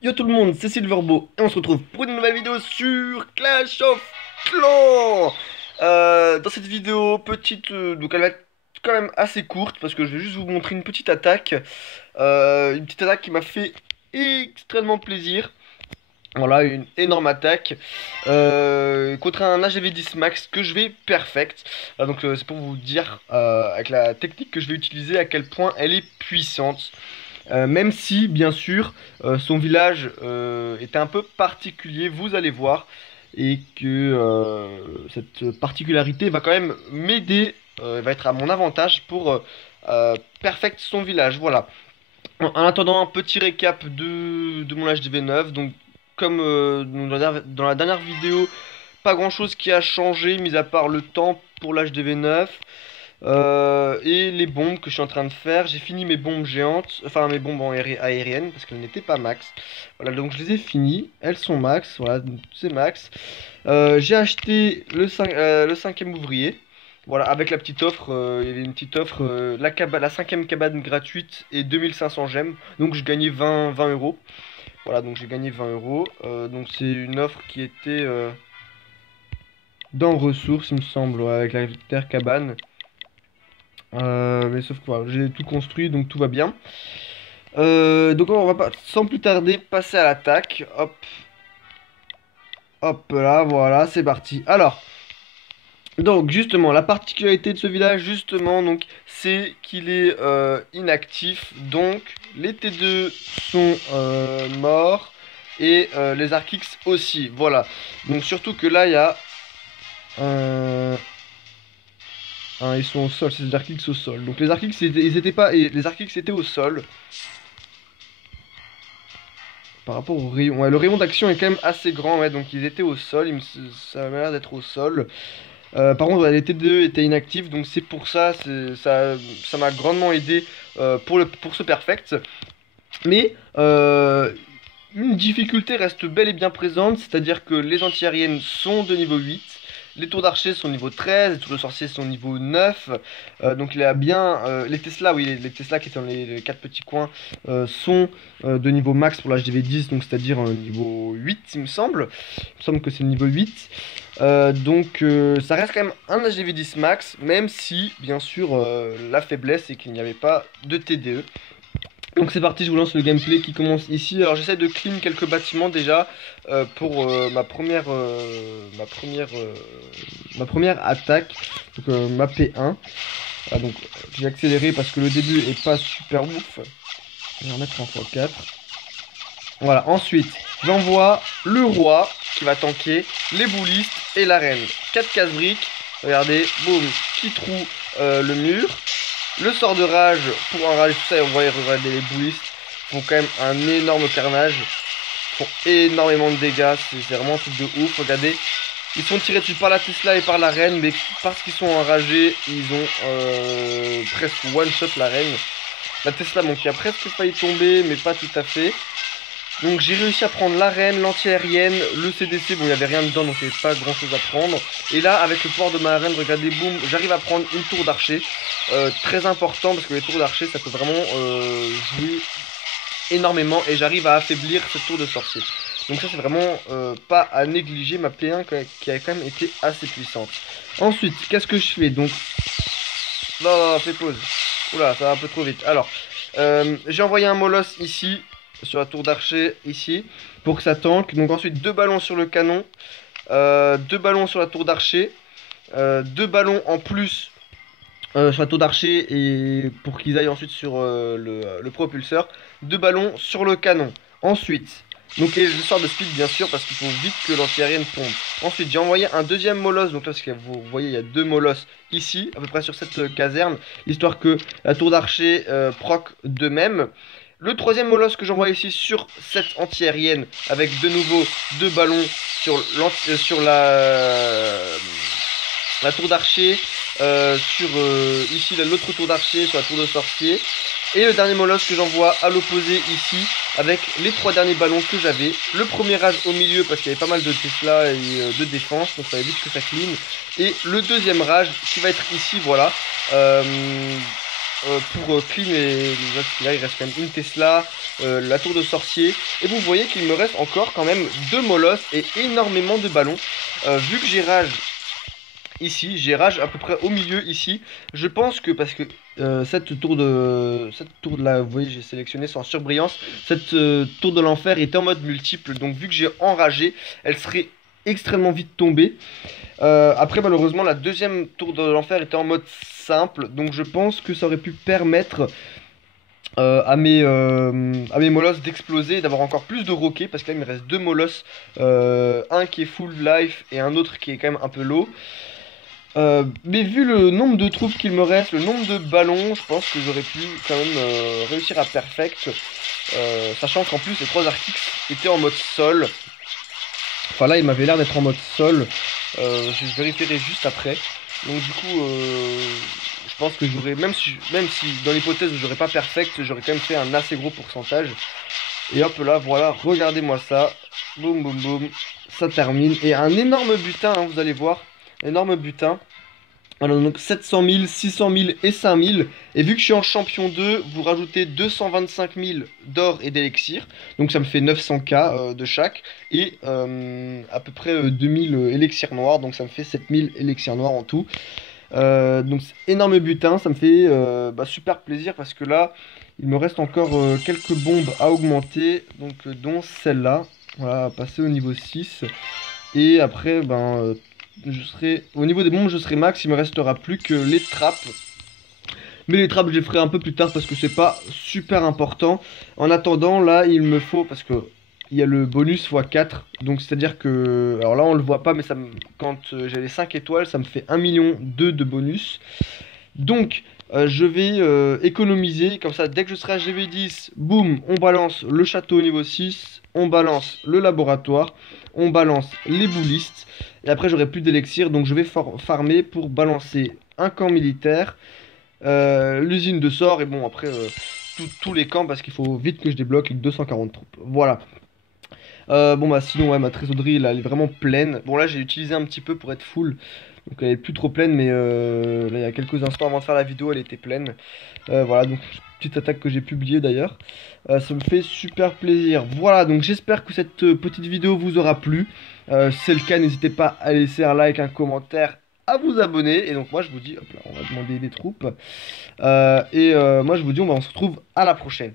Yo tout le monde, c'est Silverbo et on se retrouve pour une nouvelle vidéo sur Clash of Clans. Dans cette vidéo, donc elle va être quand même assez courte parce que je vais juste vous montrer une petite attaque. Une petite attaque qui m'a fait extrêmement plaisir. Voilà, une énorme attaque contre un HDV 10 max que je vais perfect. C'est pour vous dire avec la technique que je vais utiliser à quel point elle est puissante. Même si, bien sûr, son village était un peu particulier, vous allez voir, et que cette particularité va quand même m'aider, va être à mon avantage pour perfect son village. Voilà. En attendant, un petit récap de mon HDV 9. Donc, comme dans la dernière vidéo, pas grand chose qui a changé, mis à part le temps pour l'HDV 9. Et les bombes que je suis en train de faire, j'ai fini mes bombes géantes, enfin mes bombes aériennes parce qu'elles n'étaient pas max. Voilà, donc je les ai finies, elles sont max, voilà, c'est max. J'ai acheté le cinquième ouvrier, voilà, avec la petite offre, il y avait une petite offre, la cinquième cabane gratuite et 2500 gemmes, donc je gagnais 20 euros. Voilà, donc j'ai gagné 20 euros. Donc c'est une offre qui était dans ressources, il me semble, ouais, avec la terre cabane. Mais sauf que voilà, j'ai tout construit, donc tout va bien. Donc on va pas, sans plus tarder, passer à l'attaque. Hop, hop là, voilà, c'est parti. Alors, donc justement, la particularité de ce village, justement, donc, c'est qu'il est inactif. Donc, les T2 sont morts et les Archix aussi. Voilà. Donc surtout que là, il y a ils sont au sol, c'est les Archix au sol. Donc les Archix, ils étaient pas, les Archix étaient au sol. Par rapport au rayon. Ouais, le rayon d'action est quand même assez grand, ouais, donc ils étaient au sol, ça a l'air d'être au sol. Par contre, ouais, les T2 étaient inactifs, donc c'est pour ça, ça m'a grandement aidé pour ce perfect. Mais une difficulté reste bel et bien présente, c'est-à-dire que les anti-aériennes sont de niveau 8. Les tours d'archer sont niveau 13, les tours de sorcier sont niveau 9. Donc il y a bien... les Tesla, oui, les Tesla qui étaient dans les 4 petits coins sont de niveau max pour l'HDV 10, donc c'est-à-dire niveau 8, il me semble. Il me semble que c'est le niveau 8. Ça reste quand même un HDV 10 max, même si, bien sûr, la faiblesse c'est qu'il n'y avait pas de TDE. Donc c'est parti, je vous lance le gameplay qui commence ici. Alors j'essaie de clean quelques bâtiments déjà pour ma première attaque, donc ma P1. Ah, donc j'ai accéléré parce que le début est pas super ouf. Je vais remettre en x4. Voilà, ensuite j'envoie le roi qui va tanker, les boulistes et la reine. 4 casse-briques, regardez, boum, qui troue le mur. Le sort de rage pour enrager tout ça, et on voit regarder les boulistes font quand même un énorme carnage, font énormément de dégâts, c'est vraiment un truc de ouf. Regardez, ils sont tirés dessus par la Tesla et par la reine, mais parce qu'ils sont enragés, ils ont presque one shot la reine. La Tesla, bon, qui a presque failli tomber, mais pas tout à fait. Donc j'ai réussi à prendre l'arène, l'anti-aérienne, le CDC, bon il n'y avait rien dedans donc il n'y avait pas grand chose à prendre. Et là avec le pouvoir de ma arène, regardez, boum, j'arrive à prendre une tour d'archer. Très important parce que les tours d'archer ça peut vraiment jouer énormément et j'arrive à affaiblir cette tour de sorcier. Donc ça c'est vraiment pas à négliger, ma P1 qui a quand même été assez puissante. Ensuite, qu'est-ce que je fais? Donc, non, non, non, fais pause. Oula, ça va un peu trop vite. Alors, j'ai envoyé un molosse ici sur la tour d'archer ici pour que ça tanque. Donc ensuite 2 ballons sur le canon, 2 ballons sur la tour d'archer, 2 ballons en plus sur la tour d'archer et pour qu'ils aillent ensuite sur le propulseur, 2 ballons sur le canon. Ensuite, donc les sorts de speed bien sûr parce qu'il faut vite que l'anti-aérienne tombe. Ensuite j'ai envoyé un deuxième molosse, donc là parce que vous voyez il y a 2 molosses ici à peu près sur cette caserne, histoire que la tour d'archer proc de même. Le troisième molosse que j'envoie ici sur cette anti-aérienne avec de nouveau 2 ballons sur la tour d'archer, sur ici l'autre tour d'archer, sur la tour de sorcier. Et le dernier molosse que j'envoie à l'opposé ici avec les 3 derniers ballons que j'avais. Le premier rage au milieu parce qu'il y avait pas mal de Tesla et de défense, donc il fallait vite que ça clean. Et le deuxième rage qui va être ici, voilà. pour clean là il reste quand même une Tesla, la tour de sorcier. Et vous voyez qu'il me reste encore quand même 2 molosses et énormément de ballons. Vu que j'ai rage ici, j'ai rage à peu près au milieu ici. Je pense que parce que cette tour de là, vous voyez, j'ai sélectionné sans surbrillance. Cette tour de l'enfer était en mode multiple, donc vu que j'ai enragé, elle serait extrêmement vite tombée. Après, malheureusement, la deuxième tour de l'enfer était en mode simple, donc je pense que ça aurait pu permettre à mes molosses d'exploser et d'avoir encore plus de roquets, parce que là il me reste 2 molosses, un qui est full life et un autre qui est quand même un peu low. Mais vu le nombre de troupes qu'il me reste, le nombre de ballons, je pense que j'aurais pu quand même réussir à perfect. Sachant qu'en plus les 3 Arctiques étaient en mode sol. Enfin là il m'avait l'air d'être en mode sol. Je vérifierai juste après. Donc du coup je pense que j'aurais, même si dans l'hypothèse où j'aurais pas perfect, j'aurais quand même fait un assez gros pourcentage. Et hop là, voilà, regardez-moi ça. Boum boum boum. Ça termine. Et un énorme butin, hein, vous allez voir. Énorme butin. Alors donc 700 000, 600 000 et 5 000. Et vu que je suis en champion 2, vous rajoutez 225 000 d'or et d'élixir. Donc ça me fait 900k de chaque. Et à peu près 2000 élixirs noirs. Donc ça me fait 7000 élixirs noirs en tout. Donc c'est énorme butin. Ça me fait super plaisir parce que là, il me reste encore quelques bombes à augmenter. Donc dont celle-là. Voilà, à passer au niveau 6. Et après, je serai au niveau des bombes, je serai max. Il me restera plus que les trappes. Mais les trappes, je les ferai un peu plus tard parce que c'est pas super important. En attendant, là, il me faut parce que il y a le bonus x4. Donc c'est à dire que, alors là, on le voit pas, mais quand j'ai les 5 étoiles, ça me fait 1,2 million de bonus. Donc je vais économiser. Comme ça, dès que je serai à GV10, boum, on balance le château au niveau 6. On balance le laboratoire. On balance les boulistes. Et après, j'aurai plus d'élixir. Donc je vais farmer pour balancer un camp militaire. L'usine de sort. Et bon, après, tous les camps. Parce qu'il faut vite que je débloque les 240 troupes. Voilà. Bon bah sinon ouais, ma trésorerie là elle est vraiment pleine. Bon là j'ai utilisé un petit peu pour être full. Donc elle est plus trop pleine mais là il y a quelques instants avant de faire la vidéo elle était pleine. Voilà donc petite attaque que j'ai publiée d'ailleurs. Ça me fait super plaisir. Voilà donc j'espère que cette petite vidéo vous aura plu. Si c'est le cas n'hésitez pas à laisser un like, un commentaire, à vous abonner. Et donc moi je vous dis, hop là on va demander des troupes. Moi je vous dis on se retrouve à la prochaine.